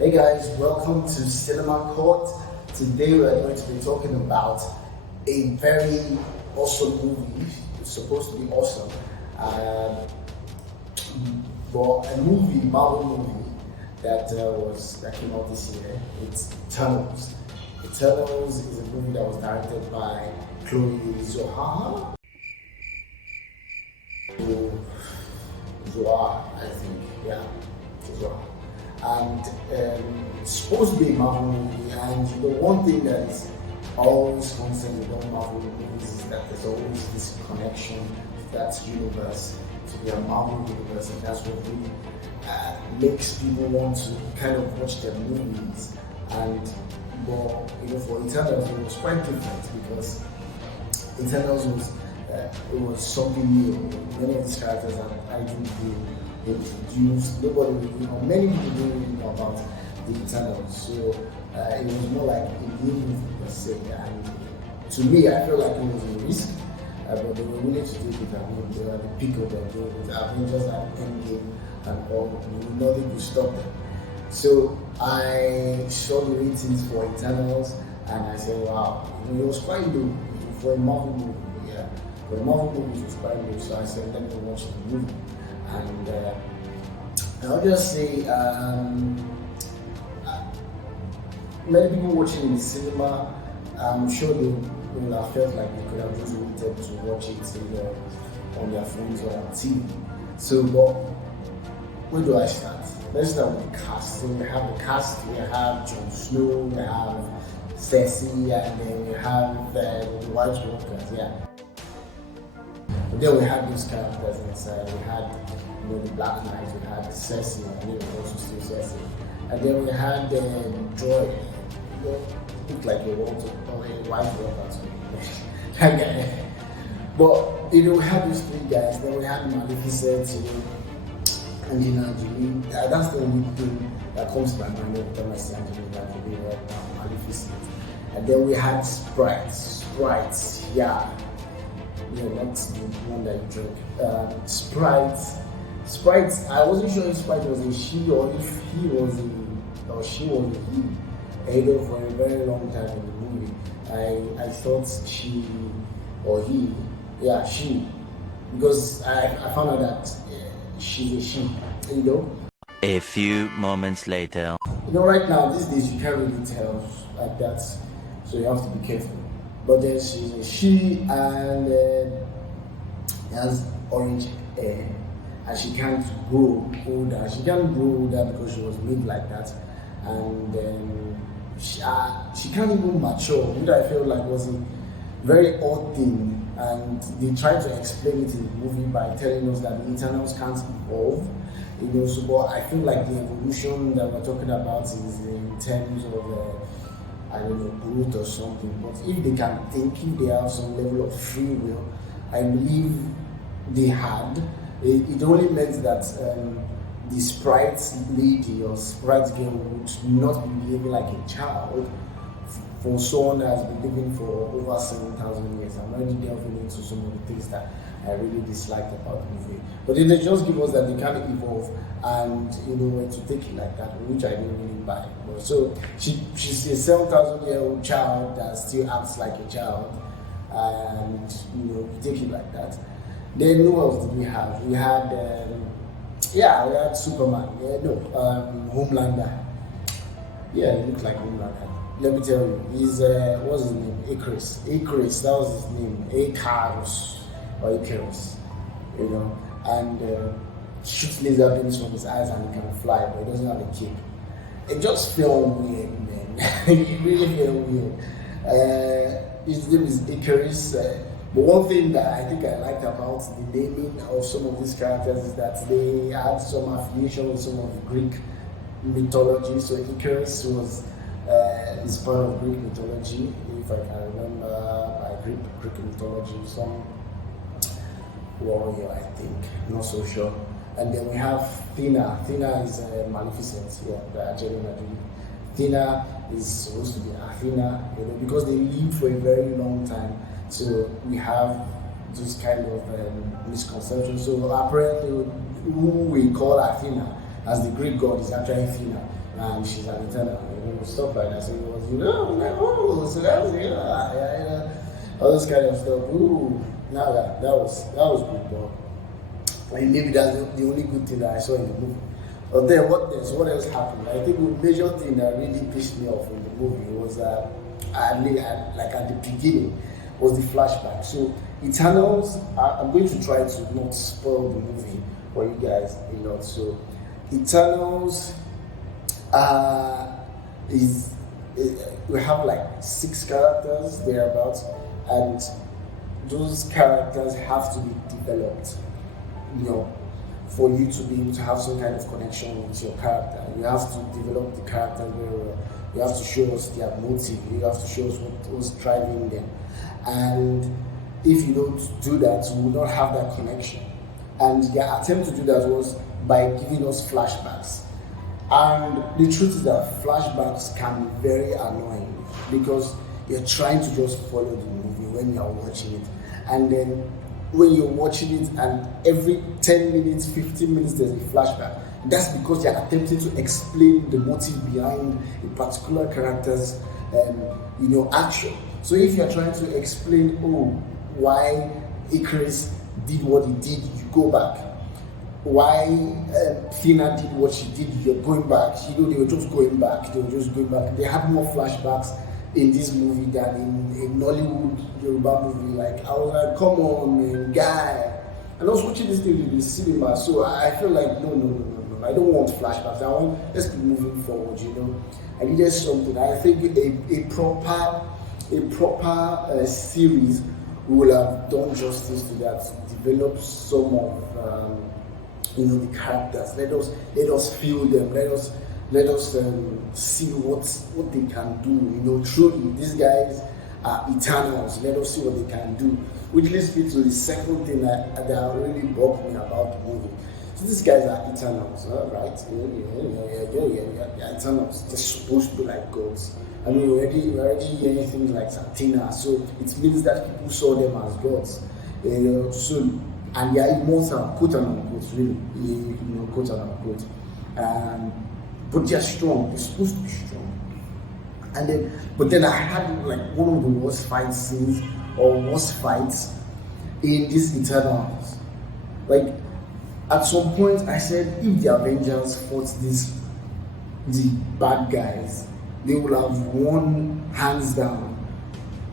Hey guys, welcome to Cinema Court. Today we are going to be talking about a very awesome movie. It's supposed to be awesome, but a Marvel movie that came out this year. It's Eternals. Eternals is a movie that was directed by Chloe Zhao, I think, yeah, Zohar. And it's supposed to be a Marvel movie, and the one thing that is always constant with all Marvel movies is that there's always this connection to that universe, to the Marvel universe, and that's what really makes people want to kind of watch their movies. And for Eternals, it was quite different because Eternals was something new. Many of these characters I didn't feel introduced. Many people didn't really know about the Eternals. So it was more like a new movie per se. And to me, I felt like it was a risk, but they were willing to take it. They were at the peak of their game with Avengers and Endgame and all. Nothing could stop them. So I saw the ratings for Eternals and I said, wow, it was quite low for a Marvel movie. Yeah, for a Marvel movie, it was quite low. So I said, let me watch the movie. And I'll just say, many people watching in the cinema, I'm sure they will have felt like they could have just waited to watch it on their phones or on TV. So, but where do I start? Let's start with the cast. So we have the cast, we have Jon Snow, we have Cersei, and then we have the White Walkers, yeah. But then we had those characters inside. We had the Black Knight, we had Cersei, and then we also still Cersei. And then we had Joy, looked like a White Walker. But we had those three guys. Then we had Maleficent, Angelina Jolie. That's the only thing that comes to my mind every time I see Angelina Jolie right now, Maleficent. And then we had Sprite, yeah, not the one that you drink. Sprite, I wasn't sure if Sprite was a she or if he was she was a he. For a very long time in the movie, I thought she or he, yeah, she, because I found out that she's a she, A few moments later. Right now, these days, you can't really tell like that, so you have to be careful. But then she's a she and has orange hair, and she can't grow older. She can't grow older because she was made like that, and she can't even mature, which I feel like was a very odd thing. And they tried to explain it in the movie by telling us that the Eternals can't evolve. So, but I feel like the evolution that we're talking about is in terms of growth or something. But if they can think, if they have some level of free will, I believe they had. It only meant that the Sprite lady or Sprite girl would not be behaving like a child for someone that has been living for over 7,000 years. I'm already delving into some of the things that I really disliked about the movie. But then they just give us that they can't evolve and to take it like that, which I didn't really buy. So she's a 7,000-year-old child that still acts like a child, and take it like that. Then who else did we have? We had we had Superman. Homelander. Yeah, he looked like Homelander. Let me tell you, he's what's his name? Icarus, that was his name. Icarus, and shoots laser beams from his eyes and he can fly, but he doesn't have a cape. It just felt weird, man. It really felt weird. His name is Icarus. But one thing that I think I liked about the naming of some of these characters is that they had some affiliation with some of the Greek mythology. So Icarus is part of Greek mythology, if I can remember, by Greek mythology, some warrior, I think, not so sure. And then we have Thena. Thena is Maleficent, the Angelina Jolie. Thena is supposed to be Athena, because they lived for a very long time. So we have this kind of misconception. So apparently, who we call Athena as the Greek god is actually Athena, and she's an eternal, stuff like that. So it was, like, oh, so that's, all this kind of stuff. Ooh, now that was good, but like, maybe that's the only good thing that I saw in the movie. But then what else happened? I think the major thing that really pissed me off in the movie was that at the beginning was the flashback. So Eternals, I'm going to try to not spoil the movie for you guys a lot. So Eternals we have like 6 characters thereabouts, and those characters have to be developed, for you to be able to have some kind of connection with your character. You have to develop the character very well. You have to show us their motive. You have to show us what was driving them. And if you don't do that, you will not have that connection. And their attempt to do that was by giving us flashbacks. And the truth is that flashbacks can be very annoying because you're trying to just follow the movie when you're watching it. And then when you're watching it and every 10 minutes, 15 minutes there's a flashback, that's because you're attempting to explain the motive behind a particular character's action. So if you're trying to explain why Icarus did what he did, you go back. Why Athena did what she did, you're going back. They were just going back. They had more flashbacks in this movie than in a Nollywood Yoruba movie. Like, I was like, come on, man, guy. And I was watching this thing in the cinema, so I feel like, no. I don't want flashbacks. Let's keep moving forward, I needed something. I think a proper series will have done justice to that. Develop some of the characters. Let us feel them. Let us see what they can do. Truly, these guys are Eternals. Let us see what they can do. Which leads me to the second thing that really bugged me about the movie. So these guys are Eternals, right? They're Eternals. They're supposed to be like gods. I mean, we're already hearing things like Athena, so it means that people saw them as gods. And they are immortal, quote unquote, really, quote unquote. But they're strong. They're supposed to be strong. But then I had like one of the worst fight scenes or worst fights in this Eternals. Like, at some point I said, if the Avengers fought the bad guys, they would have won hands down.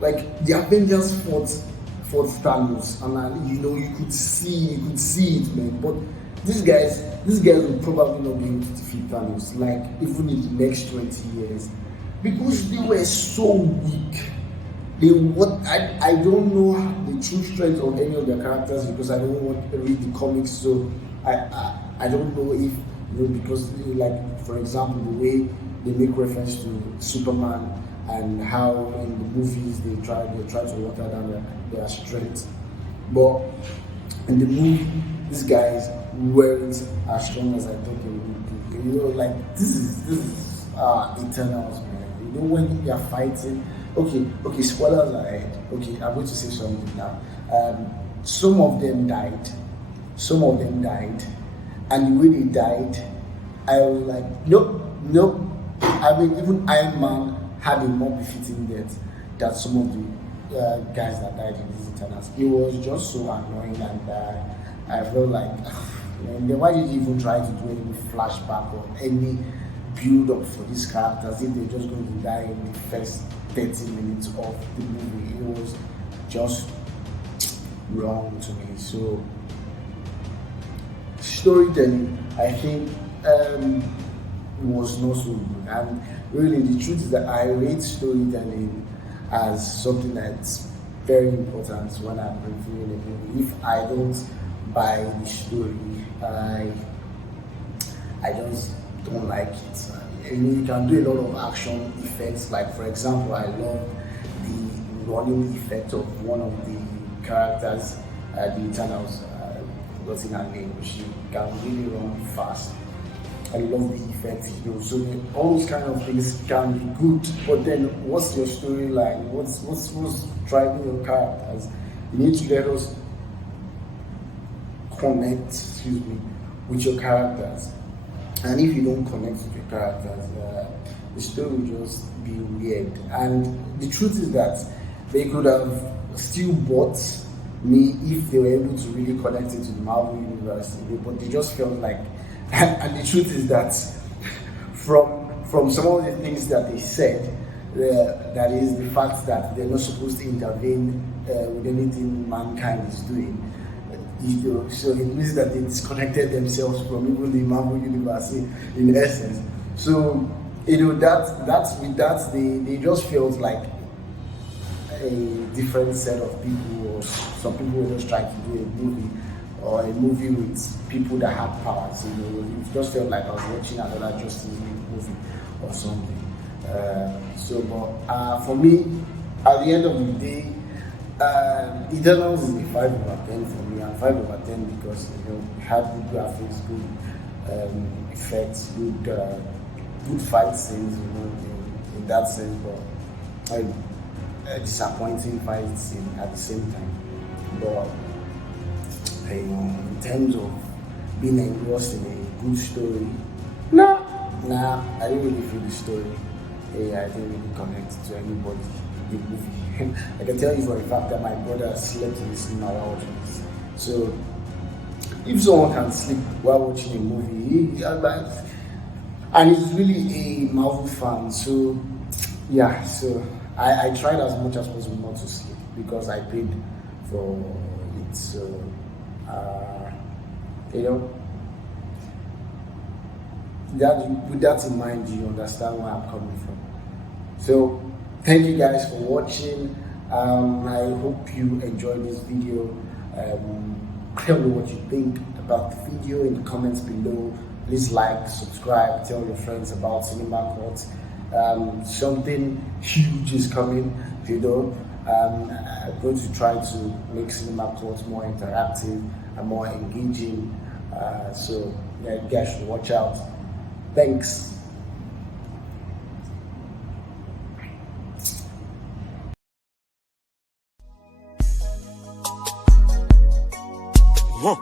Like, the Avengers fought Thanos, and you could see it, man. But these guys will probably not be able to defeat Thanos, like, even in the next 20 years, because they were so weak. I don't know the true strength of any of their characters because I don't want to read the comics, so I don't know if because, like, for example, the way they make reference to Superman and how in the movies they try to water down their strength, but in the movie these guys weren't as strong as I thought they would be. Like, this is Eternals, man. When they are fighting. Okay, spoilers ahead. Okay, I'm going to say something now. Some of them died, and the way they died, I was like, nope. I mean, even Iron Man had a more befitting death than some of the guys that died in these Eternals. It was just so annoying, and I felt like, then why did you even try to do any flashback or any build up for these characters if they're just going to die in the first 30 minutes of the movie? It was just wrong to me. So storytelling, I think, was not so good. And really, the truth is that I rate storytelling as something that's very important when I'm reviewing a movie. If I don't buy the story, I just don't like it. You can do a lot of action effects. Like, for example, I love the running effect of one of the characters, the Eternals, forgetting her name. She can really run fast. I love the effect, so all those kind of things can be good, but then what's your storyline? What's driving your characters? You need to let us connect, with your characters. And if you don't connect with your characters, the story will just be weird. And the truth is that they could have still bought me if they were able to really connect it to the Marvel universe, but they just felt like, and the truth is that from some of the things that they said, that is the fact that they're not supposed to intervene with anything mankind is doing. So it means that they disconnected themselves from even the Marvel universe in essence. So that's with that they just felt like a different set of people, or some people were just trying to do a movie, or a movie with people that have powers. It just felt like I was watching another Justice League movie or something. But for me, at the end of the day, Eternals is a 5/10 for me, and 5/10 because we had good graphics, good effects, good fight scenes, in that sense. But a disappointing fight scene at the same time. But in terms of being engrossed in a good story, nah, I didn't really feel the story. I didn't really connect to anybody in the movie. I can tell you for a fact that my brother slept in the cinema while watching this. So if someone can sleep while watching a movie, and he's really a Marvel fan, so yeah, so I tried as much as possible not to sleep because I paid for it. So with that in mind, you understand where I'm coming from. So thank you guys for watching. I hope you enjoyed this video. Tell me what you think about the video in the comments below. Please like, subscribe, tell your friends about Cinema Court. Something huge is coming, I'm going to try to make Cinema Court more interactive and more engaging. So yeah, you guys should watch out. Thanks. Whoa.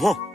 Whoa.